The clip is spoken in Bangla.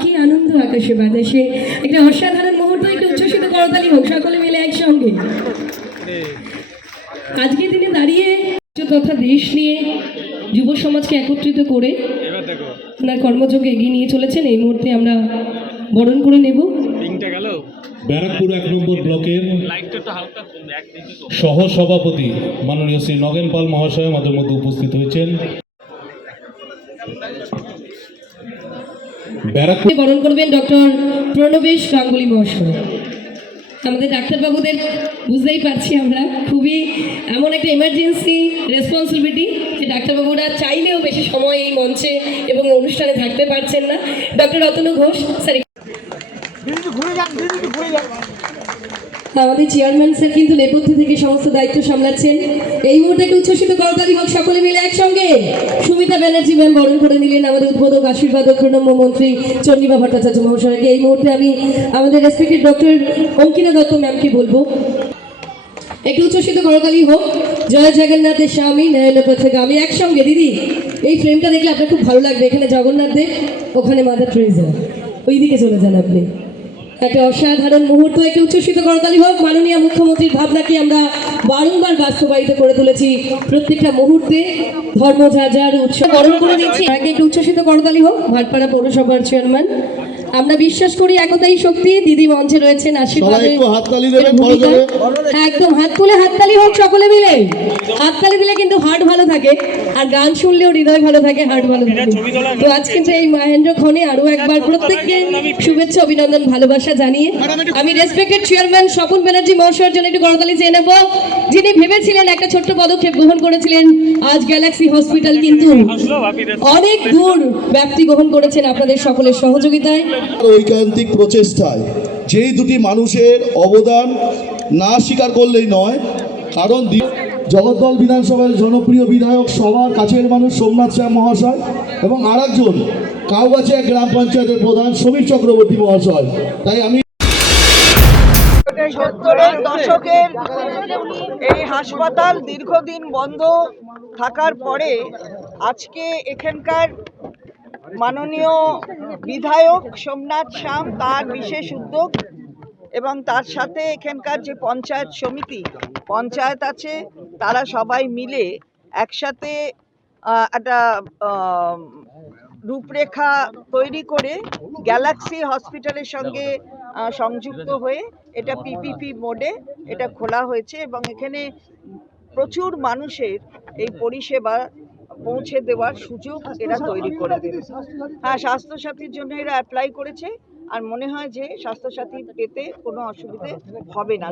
কি আনন্দ আকাশে বাতাসে। একটা অসাধারণ মুহূর্ত একটা উচ্ছ্বসিত করতালি হোক সকলে মিলে একসঙ্গে। আজকে দিনে দাঁড়িয়ে তথা দেশ নিয়ে যুব সমাজকে একত্রিত করে ওনার কর্মযোগে এগিয়ে নিয়ে চলেছেন। এই মুহূর্তে আমরা বরণ করে নেব। ব্যারাকপুর এক নম্বর ব্লকের সহ সভাপতি মাননীয় শ্রী নগেন পাল মহাশয় আমাদের মধ্যে উপস্থিত হয়েছেন। ব্যারাকপুর বরণ করবেন ডক্টর প্রণবেশ গাঙ্গুলি মহাশয়। আমাদের ডাক্তারবাবুদের বুঝতেই পারছি আমরা খুবই এমন একটা এমার্জেন্সি রেসপন্সিবিলিটি যে ডাক্তারবাবুরা চাইলেও বেশি সময় এই মঞ্চে এবং অনুষ্ঠানে থাকতে পারছেন না। ডক্টর রতনু ঘোষ স্যার আমাদের চেয়ারম্যান স্যার কিন্তু নেপথ্য থেকে সমস্ত দায়িত্ব সামলাচ্ছেন। এই মুহূর্তে একটু উচ্ছ্বসিত করতালি হোক, সকলে মিলে একসঙ্গে। সুমিতা ব্যানার্জি ম্যাম বরণ করে নিলেন আমাদের উদ্বোধক আশীর্বাদক প্রণম্য মন্ত্রী চন্ডিবা ভট্টাচার্য মহাশয়কে। এই মুহূর্তে আমি আমাদের রেসপেক্টেড ডক্টর অঙ্কিনা দত্ত ম্যামকে বলব। একটু উচ্ছ্বসিত করতালি হোক। জয় জগন্নাথের স্বামী, নয়ন পথে আমি একসঙ্গে। দিদি, এই ফ্রেমটা দেখলে আপনার খুব ভালো লাগবে। এখানে জগন্নাথ দেব, ওখানে মাদার ট্রেজা ওই দিকে চলে যান আপনি। একটা অসাধারণ মুহূর্ত একটু উচ্ছ্বসিত করতালি হোক মাননীয় মুখ্যমন্ত্রীর ভাবনাকে আমরা বারংবার বাস্তবায়িত করে তুলেছি প্রত্যেকটা মুহূর্তে ধর্ম যা যার উৎসব বরণ করে দিচ্ছি আগে একটু উচ্ছ্বসিত করতালি হোক ভাটপাড়া পৌরসভার চেয়ারম্যান আমরা বিশ্বাস করি একতাই শক্তি দিদি মঞ্চে রয়েছেন আশীর্বাদে। একদম হাত তুলে হাততালি হোক সকলে মিলে। হাততালি দিলে কিন্তু হার্ট ভালো থাকে। আর গান শুনলেও হৃদয় ভালো থাকে হার্ট ভালো থাকে। তো আজ কিন্তু এই মহেন্দ্র খনে আরও একবার প্রত্যেককে শুভেচ্ছা অভিনন্দন ভালোবাসা জানিয়ে আমি রেসপেক্টেড চেয়ারম্যান স্বপন ব্যানার্জি মহাশয়ের জন্য একটু করতালি চেয়ে নেব। যিনি ভেবেছিলেন একটা ছোট্ট পদক্ষেপ গ্রহণ করেছিলেন আজ গ্যালাক্সি হসপিটাল কিন্তু অনেক দূর ব্যাপ্তি গ্রহণ করেছেন আপনাদের সকলের সহযোগিতায়। ঐকান্তিক প্রচেষ্টায় যেই দুটি মানুষের অবদান না স্বীকার করলেই নয়, কারণ জগদ্দল বিধানসভার জনপ্রিয় বিধায়ক সবার কাছের মানুষ সোমনাথ শ্যাম মহাশয় এবং আরেকজন কাউগাছিয়া গ্রাম পঞ্চায়েতের প্রধান সমীর চক্রবর্তী মহাশয়। তাই আমি দশকের এই হাসপাতাল দীর্ঘদিন বন্ধ থাকার পরে আজকে এখানকার মাননীয় বিধায়ক সোমনাথ শ্যাম তার বিশেষ উদ্যোগ এবং তার সাথে এখানকার যে পঞ্চায়েত সমিতি, পঞ্চায়েত আছে, তারা সবাই মিলে একসাথে একটা রূপরেখা তৈরি করে গ্যালাক্সি হসপিটালের সঙ্গে সংযুক্ত হয়ে এটা পিপিপি মোডে এটা খোলা হয়েছে এবং এখানে প্রচুর মানুষের এই পরিষেবা পৌঁছে দেওয়ার সুযোগ এরা তৈরি করে দেবে। হ্যাঁ স্বাস্থ্যসাথীর জন্য এরা অ্যাপ্লাই করেছে, আর মনে হয় যে স্বাস্থ্যসাথী পেতে কোনো অসুবিধে হবে না।